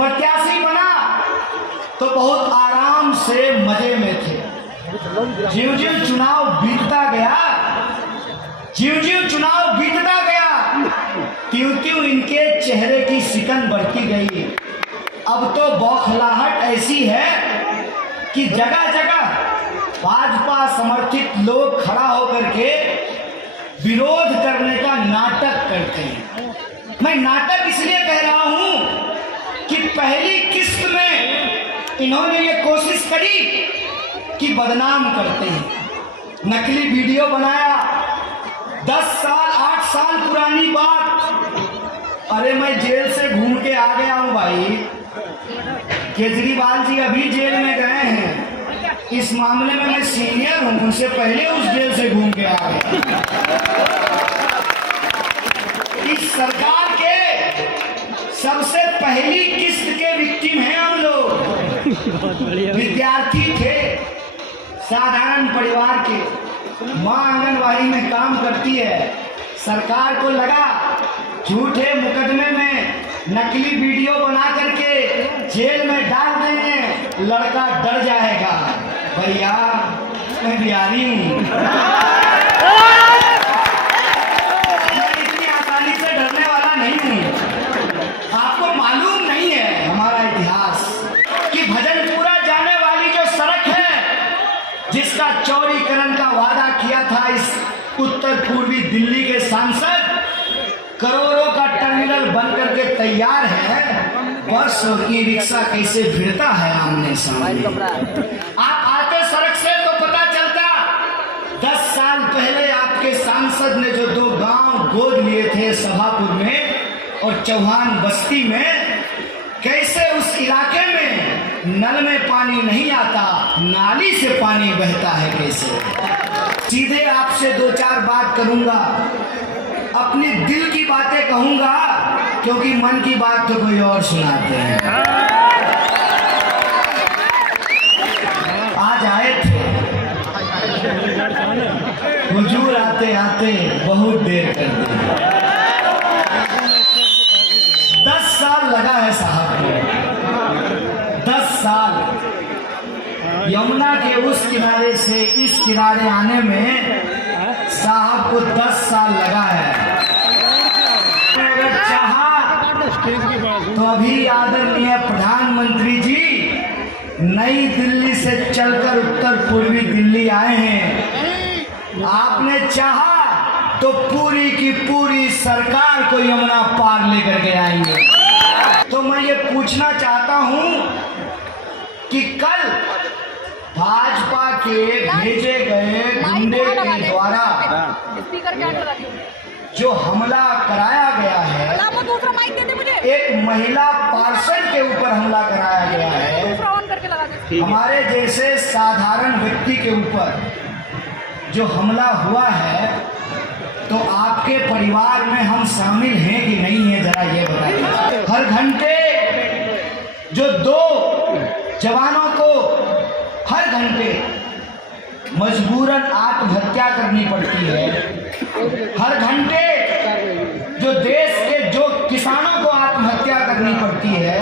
प्रत्याशी बना तो बहुत आराम से मजे में थे। ज्यों ज्यों चुनाव बीतता गया, त्यों त्यों इनके चेहरे की सिकन बढ़ती गई। अब तो बौखलाहट ऐसी है कि जगह जगह भाजपा समर्थित लोग खड़ा होकर के विरोध करने का नाटक करते हैं। मैं नाटक इसलिए कह रहा हूं कि पहली किस्त में इन्होंने ये कोशिश करी कि बदनाम करते हैं। नकली वीडियो बनाया, 10 साल 8 साल पुरानी बात। अरे मैं जेल से घूम के आ गया हूं भाई। केजरीवाल जी अभी जेल में गए हैं, इस मामले में मैं सीनियर हूं, उनसे पहले उस जेल से घूम के आ गया। इस सरकार के सबसे पहली किस्त के विक्टिम हैं हम लोग। विद्यार्थी थे, साधारण परिवार के, माँ आंगनवाड़ी में काम करती है। सरकार को लगा झूठे मुकदमे में नकली वीडियो बना करके जेल में डाल देंगे, लड़का डर जाएगा। भैया मैं बिहारी हूँ, मैं इतनी आसानी से डरने वाला नहीं हूँ। आपको मालूम नहीं है हमारा इतिहास कि भजनपुरा जाने वाली जो सड़क है, जिसका चौड़ीकरण का वादा किया था इस उत्तर पूर्वी दिल्ली के सांसद, करोड़ों का टर्मिनल बन करके तैयार है। बस और ई रिक्शा कैसे भिड़ता है आमने सामने। आप आते सड़क से तो पता चलता 10 साल पहले आपके सांसद ने जो 2 गांव गोद लिए थे सभापुर में और चौहान बस्ती में, कैसे उस इलाके में नल में पानी नहीं आता, नाली से पानी बहता है कैसे। सीधे आपसे 2-4 बात करूंगा, अपनी दिल की बातें कहूंगा, क्योंकि मन की बात तो कोई और सुनाते हैं। आज आए थे, हुजूर आते आते बहुत देर कर दी। 10 साल लगा है साहब को, 10 साल। यमुना के उस किनारे से इस किनारे आने में साहब को 10 साल लगा है। अगर चाहा तो अभी आदरणीय प्रधानमंत्री जी नई दिल्ली से चलकर उत्तर पूर्वी दिल्ली आए हैं। आपने चाहा तो पूरी की पूरी सरकार को यमुना पार लेकर के आएंगे। तो मैं ये पूछना चाहता हूं कि कल भाजपा के भेजे गए गुंडे के द्वारा जो हमला कराया गया है, एक महिला पार्षद के ऊपर हमला कराया गया है, हमारे जैसे साधारण व्यक्ति के ऊपर जो हमला हुआ है, तो आपके परिवार में हम शामिल हैं कि नहीं है, जरा ये बताइए। हर घंटे जो 2 जवानों को हर घंटे मजबूरन आत्महत्या करनी पड़ती है, हर घंटे जो देश के जो किसानों को आत्महत्या करनी पड़ती है,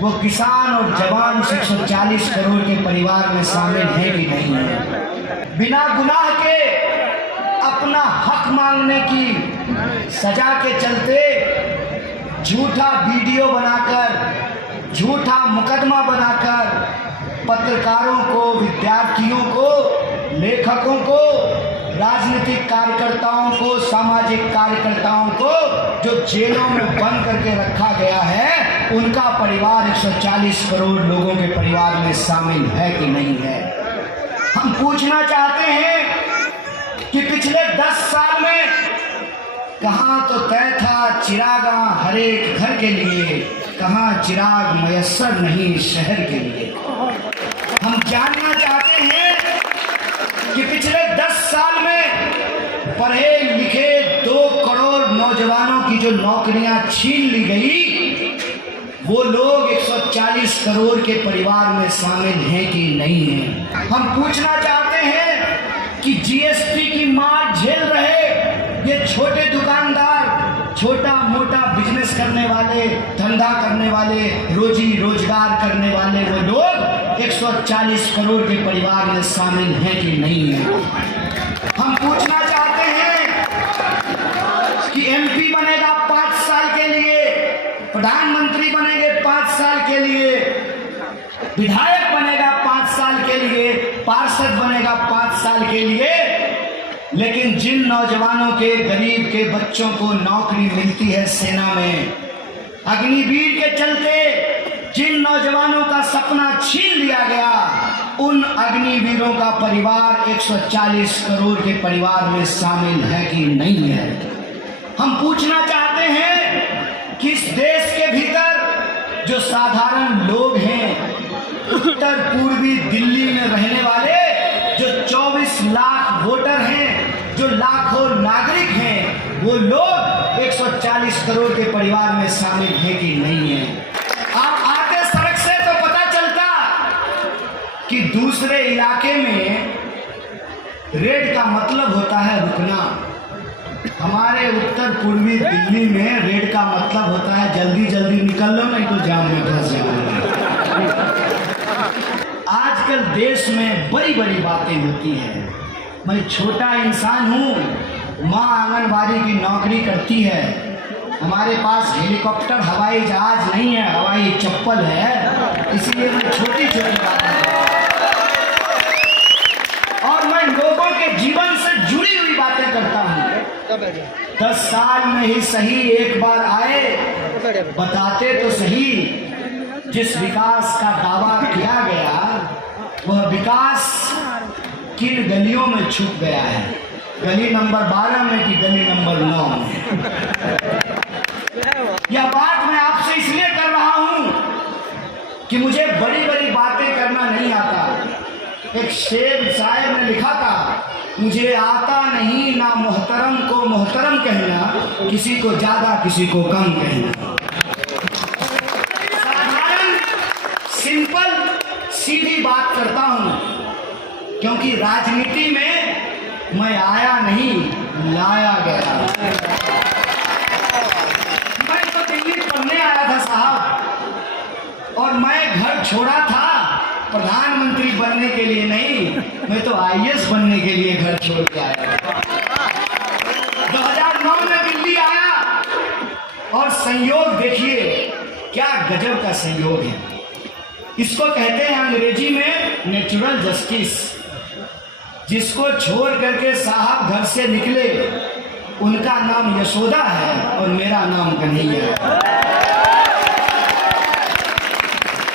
वो किसान और जवान 140 करोड़ के परिवार में शामिल है कि नहीं है। बिना गुनाह के अपना हक मांगने की सजा के चलते झूठा वीडियो बनाकर, झूठा मुकदमा बनाकर पत्रकारों को, विद्यार्थियों को, लेखकों को, राजनीतिक कार्यकर्ताओं को, सामाजिक कार्यकर्ताओं को जो जेलों में बंद करके रखा गया है, उनका परिवार 140 करोड़ लोगों के परिवार में शामिल है कि नहीं है। हम पूछना चाहते हैं कि पिछले 10 साल में कहाँ तो तय था चिरागा हर एक घर के लिए, कहाँ चिराग मयस्सर नहीं शहर के लिए। हम जानना चाहते हैं कि पिछले 10 साल में पढ़े लिखे 2 करोड़ नौजवानों की जो नौकरियां छीन ली गई, वो लोग 140 करोड़ के परिवार में शामिल हैं कि नहीं हैं। हम पूछना चाहते हैं कि जीएसटी की मार झेल रहे ये छोटे दुकानदार, छोटा मोटा बिजनेस करने वाले, धंधा करने वाले, रोजी रोजगार करने वाले वो लोग 140 करोड़ के परिवार में शामिल हैं कि नहीं है? हम पूछना चाहते हैं कि एमपी बनेगा 5 साल के लिए, प्रधानमंत्री बनेंगे 5 साल के लिए, विधायक बनेगा 5 साल के लिए, पार्षद बनेगा 5 साल के लिए, लेकिन जिन नौजवानों के, गरीब के बच्चों को नौकरी मिलती है सेना में, अग्निवीर के चलते जिन नौजवानों का सपना छीन लिया गया, उन अग्निवीरों का परिवार 140 करोड़ के परिवार में शामिल है कि नहीं है? हम पूछना चाहते हैं कि इस देश के भीतर जो साधारण लोग हैं, उत्तर पूर्वी दिल्ली में रहने वाले जो 24 लाख वोटर हैं, जो लाखों नागरिक हैं, वो लोग 140 करोड़ के परिवार में शामिल हैं कि नहीं है? आप आते सड़क से तो पता चलता कि दूसरे इलाके में रेड का मतलब होता है रुकना। हमारे उत्तर पूर्वी दिल्ली में रेड का मतलब होता है जल्दी जल्दी निकल लो, नहीं तो जाम में फंस जाओगे। आजकल देश में बड़ी बड़ी बातें होती हैं। मैं छोटा इंसान हूँ, माँ आंगनबाड़ी की नौकरी करती है, हमारे पास हेलीकॉप्टर हवाई जहाज नहीं है, हवाई चप्पल है, इसलिए मैं छोटी छोटी बातें और मैं लोगों के जीवन से जुड़ी हुई बातें करता हूँ। 10 साल में ही सही एक बार आए, बताते तो सही जिस विकास का दावा किया गया वह विकास किन गलियों में छुप गया है, गली नंबर 12 में कि गली नंबर 9 में? यह बात मैं आपसे इसलिए कर रहा हूं कि मुझे बड़ी बड़ी बातें करना नहीं आता। एक शेर शायर ने लिखा था, मुझे आता नहीं ना मोहतरम को मोहतरम कहना, किसी को ज्यादा किसी को कम कहना। साधारण सिंपल सीधी बात करता हूं, क्योंकि राजनीति में मैं आया नहीं, लाया गया। मैं तो दिल्ली पढ़ने आया था साहब, और मैं घर छोड़ा था प्रधानमंत्री बनने के लिए नहीं, मैं तो आईएएस बनने के लिए घर छोड़ के आया। 2009 में दिल्ली आया और संयोग देखिए क्या गजब का संयोग है। इसको कहते हैं अंग्रेजी में नेचुरल जस्टिस। जिसको छोड़ करके साहब घर से निकले, उनका नाम यशोदा है और मेरा नाम कन्हैया है।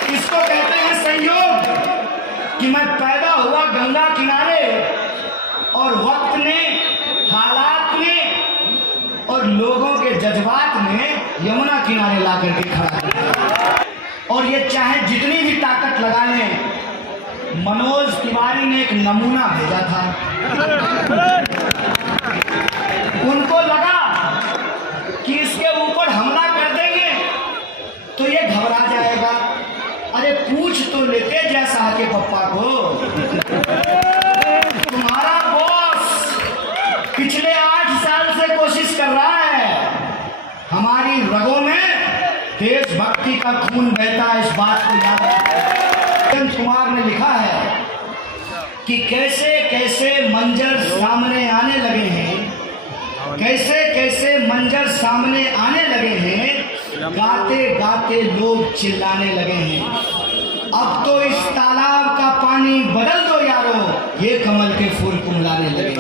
इसको कहते हैं संयोग कि मैं पैदा हुआ गंगा किनारे और वक्त ने, हालात ने और लोगों के जज्बात ने यमुना किनारे ला करके खड़ा किया। और ये चाहे जितनी भी ताकत लगा लें, मनोज तिवारी ने एक नमूना भेजा था, उनको लगा कि इसके ऊपर हमला कर देंगे तो ये घबरा जाएगा। अरे पूछ तो लेते जैसा के पप्पा को, तुम्हारा बॉस पिछले 8 साल से कोशिश कर रहा है, हमारी रगों में देशभक्ति का खून बहता है, इस बात को याद रखें। कुमार ने लिखा है कि कैसे कैसे मंजर सामने आने लगे हैं, कैसे कैसे मंजर सामने आने लगे हैं, गाते गाते लोग चिल्लाने लगे हैं, अब तो इस तालाब का पानी बदल दो यारो, ये कमल के फूल कुमलाने लगे।